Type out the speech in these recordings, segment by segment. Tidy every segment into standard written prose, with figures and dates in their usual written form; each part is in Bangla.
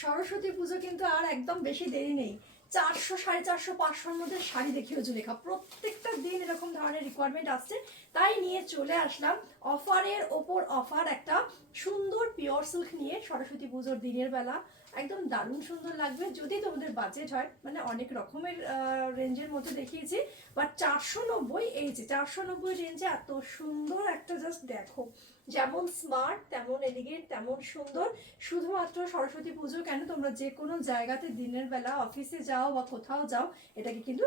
সরস্বতী পুজো কিন্তু আর একদম বেশি দেরি নেই। 400, 450, 500-র মধ্যে শাড়ি দেখিও জুলেখা, প্রত্যেকটা দিন এরকম ধরনের রিকোয়ারমেন্ট আসছে, তাই নিয়ে চলে আসলাম অফারের ওপর অফার। একটা সুন্দর পিওর সিল্ক নিয়ে সরস্বতী পুজোর দিনের বেলা একদম দারুণ সুন্দর লাগবে। যদি তোমাদের বাজেট হয়, মানে অনেক রকমের রেঞ্জের মধ্যে দেখিয়েছি, বাট 490, এই যে 490 রেঞ্জে এত সুন্দর একটা, জাস্ট দেখো, যেমন স্মার্ট তেমন এলিগেন্ট তেমন সুন্দর। শুধুমাত্র সরস্বতী পুজো কেন, তোমরা যে কোনো জায়গাতে দিনের বেলা অফিসে যাও বা কোথাও যাও, এটাকে কিন্তু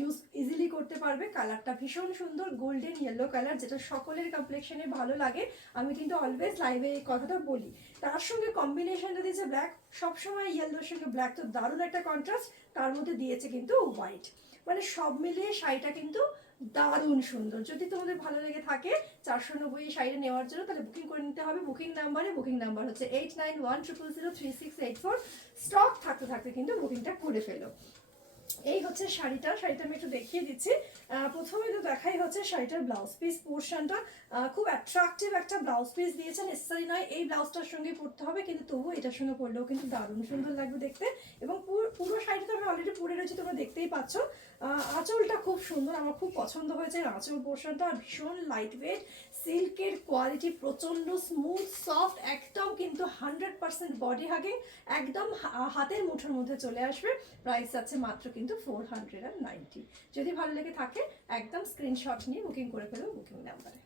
ইউজ ইজিলি করতে পারবে। কালারটা ভীষণ সুন্দর, গোল্ডেন ইয়েলো কালার, যেটা সকলের কমপ্লেকশনে ভালো লাগে। আমি কিন্তু অলওয়েজ লাইভে এই কথাটা বলি। তার সঙ্গে কম্বিনেশনটা দিয়েছে ব্ল্যাক, সবসময় ইয়েলোর সঙ্গে ব্ল্যাক তো দারুণ একটা কন্ট্রাস্ট, তার মধ্যে দিয়েছে কিন্তু হোয়াইট, মানে সব মিলিয়ে শাড়িটা কিন্তু দারুণ সুন্দর। যদি তোমাদের ভালো লেগে থাকে 490 শাড়িটা নেওয়ার জন্য, তাহলে বুকিং করে নিতে হবে বুকিং নাম্বারে। বুকিং নাম্বার হচ্ছে 8910003684। স্টক থাকতে থাকতে কিন্তু বুকিংটা করে ফেলো। এই হচ্ছে শাড়িটা আমি একটু দেখিয়ে দিচ্ছি। প্রথমে তো দেখাই হচ্ছে শাড়িটার ব্লাউজ পিস পোর্শনটা। খুব অ্যাট্রাকটিভ একটা ব্লাউজ পিস দিয়েছে, নেসেসারি নয় এই ব্লাউজটার সঙ্গে পরতে হবে, কিন্তু তবু এটার সঙ্গে পরলেও কিন্তু দারুণ সুন্দর লাগবে দেখতে। এবং পুরো শাড়িটা তো আমি অলরেডি পরে রয়েছি, তোমরা দেখতেই পাচ্ছ। আঁচলটা খুব সুন্দর, আমার খুব পছন্দ হয়েছে আঁচল পোর্শনটা, ভীষণ লাইট ওয়েট, সিল্কের কোয়ালিটি প্রচণ্ড স্মুথ সফট, একদম কিন্তু 100% বডি হাগিং, একদম হাতের মুঠোর মধ্যে চলে আসবে। প্রাইস আছে মাত্র কিন্তু 490। যদি ভালো লেগে থাকে একদম স্ক্রিনশট নিয়ে বুকিং করে ফেলো বুকিং নাম্বারে।